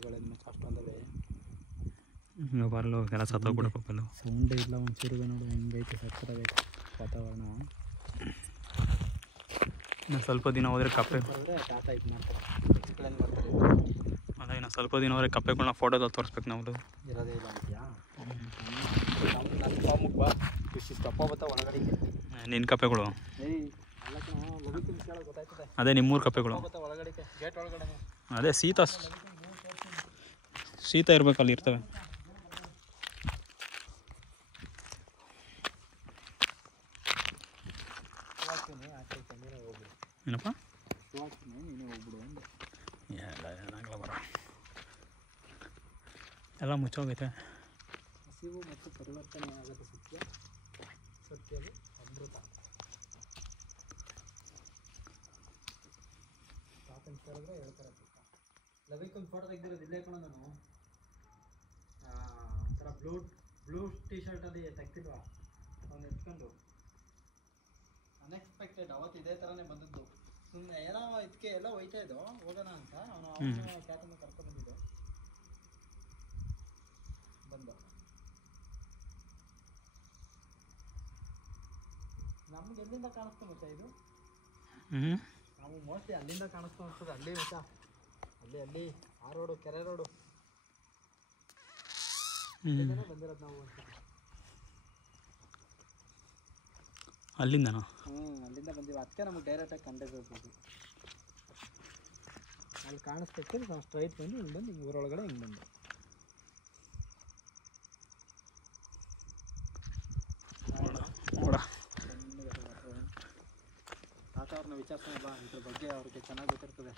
ಮರಗಳೇನು ಮತ್ತೆ ಅಷ್ಟೊಂದವೆ ಹಿಂಗೆ ಬರಲು ಎಲ್ಲ ಸತ್ತೋಗ್ಬಿಡಪ್ಪಲ್ಲ. ಸೌಂಡೇ ಇಲ್ಲ ಒಂಚೂರು ನೋಡಿ ಹೆಂಗೈತೆ ಸಕ್ಕತ್ತಾಗೈತೆ ವಾತಾವರಣ. ಇನ್ನು ಸ್ವಲ್ಪ ದಿನ ಹೋದರೆ ಕಪ್ಪೆ ಟಾಟ ಇದು ಮಾಡ್ತಾರೆ ಎಕ್ಸ್ಪ್ಲೇನ್ ಮಾಡ್ತಾರೆ. ಅಲ್ಲ ಇನ್ನು ಸ್ವಲ್ಪ ದಿನ ಹೋದರೆ ಕಪ್ಪೆಗಳನ್ನ ಫೋಟೋದಲ್ಲಿ ತೋರಿಸ್ಬೇಕು ನಾವು. ಇರೋದೇ ಇಲ್ಲ ಅಂತೀಯಾ? ನನ್ನ ಫಾರ್ಮಿಗೆ ಬಾ ಇಷ್ಟಪ್ಪ ಬತ್ತ ಒಳಗಡೆಗೆ. ನಿನ್ನ ಕಪ್ಪೆಗಳು ಏಯ್ ಅಲ್ಲ ಲವಿಕಿನ ಕೇಳ ಗೊತ್ತಾಯ್ತದೆ. ಅದೇ ನಿಮ್ಮೂರು ಕಪ್ಪೆಗಳು ಒಳಗಡೆಗೆ ಗೇಟ್ ಒಳಗಡೆ. ಅದೇ ಶೀತ ಇರಬೇಕು ಅಲ್ಲಿ ಇರ್ತವೆ. ಏನಪ್ಪ ನೀನೇ ಹೋಗ್ಬಿಡು ಅಂದೆ. ಏನಾಗಲ್ಲ ಬರ ಎಲ್ಲ ಮುಚ್ಚೋಗೈತೆ. ಹಸಿವು ಮತ್ತು ಪರಿವರ್ತನೆ ಆಗೋದು ಸತ್ಯವು ಅಮೃತ. ತಾತನ ಕೇಳಿದ್ರೆ ಹೇಳ್ತಾರೆ. ಲವಿಕೊಂದು ಫೋಟೋ ತೆಗ್ದಿರೋದು ಇಲ್ಲೇ ಕಣ ನಾನು. ಒಂಥರ ಬ್ಲೂ ಟೀ ಶರ್ಟಲ್ಲಿ ತೆಗ್ತಿಲ್ವಾ ಅವ್ನು ಎತ್ಕೊಂಡು. ಅನ್ಎಕ್ಸ್ಪೆಕ್ಟೆಡ್ ಅವತ್ತು ಇದೇ ಥರನೇ ಬಂದದ್ದು. ಸುಮ್ಮನೆ ಏನೋ ಇದಕ್ಕೆ ಎಲ್ಲ ಹೋಯ್ತಾ ಇದ್ದೋ ಹೋಗೋಣ ಅಂತ ಅವನು ಕ್ಯಾಟನ್ನು ಕರ್ಕೊಂಡ್ಬಂದಿದ್ದು ಬಂದ. ನಮ್ಗೆ ಎಲ್ಲಿಂದ ಕಾಣಿಸ್ತಾ ಮಚ್ಚ ಇದು? ನಾವು ಮೋಸ್ಟ್ಲಿ ಅಲ್ಲಿಂದ ಕಾಣಿಸ್ತಾ ಅನ್ಸ್ತದೆ. ಅಲ್ಲಿ ಮಚ್ಚ ಅಲ್ಲಿ ಆ ರೋಡು ಕೆರೆ ರೋಡು ಬಂದಿರೋದು ನಾವು. ಅಲ್ಲಿಂದನಾ? ಅಲ್ಲಿಂದ ಬಂದೀವಿ. ಅದಕ್ಕೆ ನಮಗೆ ಡೈರೆಕ್ಟಾಗಿ ಕಂಡಿರ್ಬೋದು. ಅಲ್ಲಿ ಕಾಣಿಸ್ತೈತೆ ನಾವು ಸ್ಟ್ರೈಟ್ ಬಂದು ಹಿಂಗೆ ಬಂದು ಹಿಂಗೆ ಊರೊಳಗಡೆ ಹಿಂಗೆ ಬಂದು ವಾತಾವರಣ ವಿಚಾರಿಸೋಣ ಬಾ. ಇದ್ರ ಬಗ್ಗೆ ಅವ್ರಿಗೆ ಚೆನ್ನಾಗಿ ಗೊತ್ತಿರ್ತದೆ.